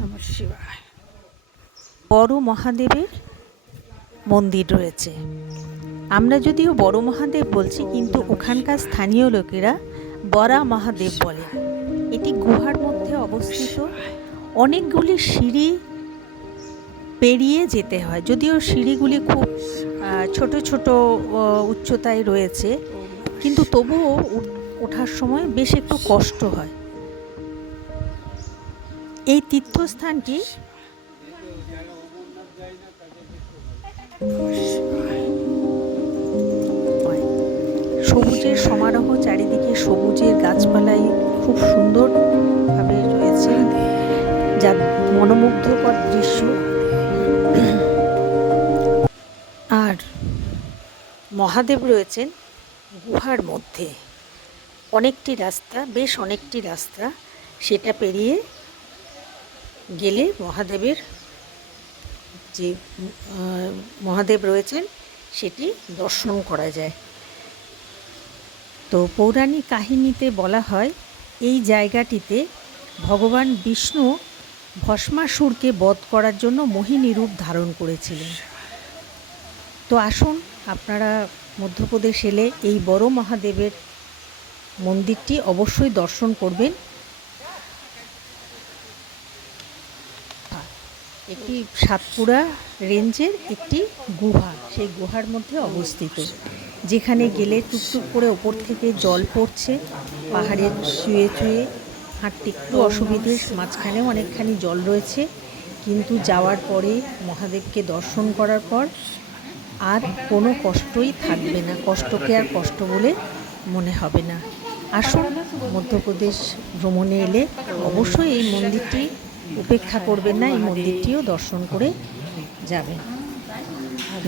নমঃ শিবায়। বড় মহাদেবের মন্দির রয়েছে। আমরা যদিও বড় মহাদেব বলছি, কিন্তু ওখানকার স্থানীয় লোকেরা বড়া মহাদেব বলে। এটি গুহার মধ্যে অবস্থিত। অনেকগুলি সিঁড়ি পেরিয়ে যেতে হয়, যদিও সিঁড়িগুলি খুব ছোট ছোট উচ্চতায় রয়েছে, কিন্তু তবুও ওঠার সময় বেশ একটু কষ্ট হয়। এই তীর্থস্থানটি সবুজের সমারোহ, চারিদিকে সবুজের গাছপালায় খুব সুন্দরভাবে রয়েছে, যা মনোমুগ্ধকর দৃশ্য। আর মহাদেব রয়েছেন গুহার মধ্যে। বেশ অনেকটি রাস্তা, সেটা পেরিয়ে গেলে মহাদেব রয়েছেন সেটি দর্শন করা যায়। তো পৌরাণিক কাহিনীতে বলা হয়, এই জায়গাটিতে ভগবান বিষ্ণু ভস্মাসুরকে বধ করার জন্য মোহিনী রূপ ধারণ করেছিলেন। তো আসুন, আপনারা মধ্যপ্রদেশ এলে এই বড় মহাদেবের মন্দিরটি অবশ্যই দর্শন করবেন। একটি সাতপুরা রেঞ্জের একটি গুহা, সেই গুহার মধ্যে অবস্থিত, যেখানে গেলে টুকটুক করে ওপর থেকে জল পড়ছে, পাহাড়ে চুয়ে চুয়ে হাঁটতে একটু অসুবিধে, মাঝখানেও অনেকখানি জল রয়েছে, কিন্তু যাওয়ার পরে মহাদেবকে দর্শন করার পর আর কোনো কষ্টই থাকবে না, কষ্টকে আর কষ্ট বলে মনে হবে না। আসুন, মধ্যপ্রদেশ ভ্রমণে এলে অবশ্যই এই মন্দিরটি উপেক্ষা করবেন না, এই মন্দিরটিও দর্শন করে যাবেন।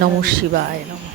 নমঃ শিবায় নমঃ।